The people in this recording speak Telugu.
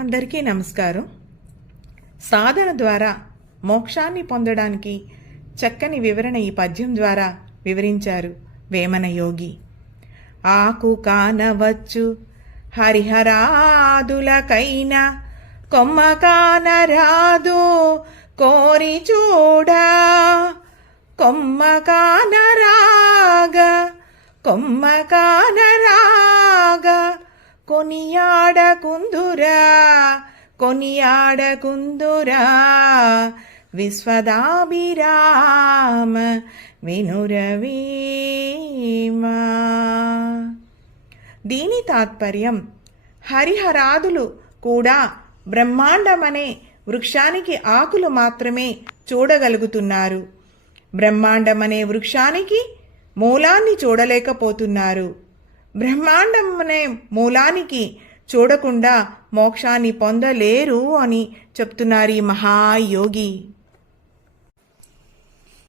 అందరికీ నమస్కారం. సాధన ద్వారా మోక్షాన్ని పొందడానికి చక్కని వివరణ ఈ పద్యం ద్వారా వివరించారు వేమన యోగి. ఆకు కానవచ్చు హరిహరాదులకైనా కొమ్మ కానరాదు కోరి చూడా. కొమ్మ కానరాగ కొమ్మ కాన కొనియాడకుందురా కొనియాడకుందురా. విశ్వదాభిరామ వినురవీమా. దీని తాత్పర్యం హరిహరాదులు కూడా బ్రహ్మాండమనే వృక్షానికి ఆకులు మాత్రమే చూడగలుగుతున్నారు. బ్రహ్మాండమనే వృక్షానికి మూలాన్ని చూడలేకపోతున్నారు. బ్రహ్మాండమనే మూలానికి చూడకుండా మోక్షాన్ని పొందలేరు అని చెప్తున్నారు ఈ మహాయోగి.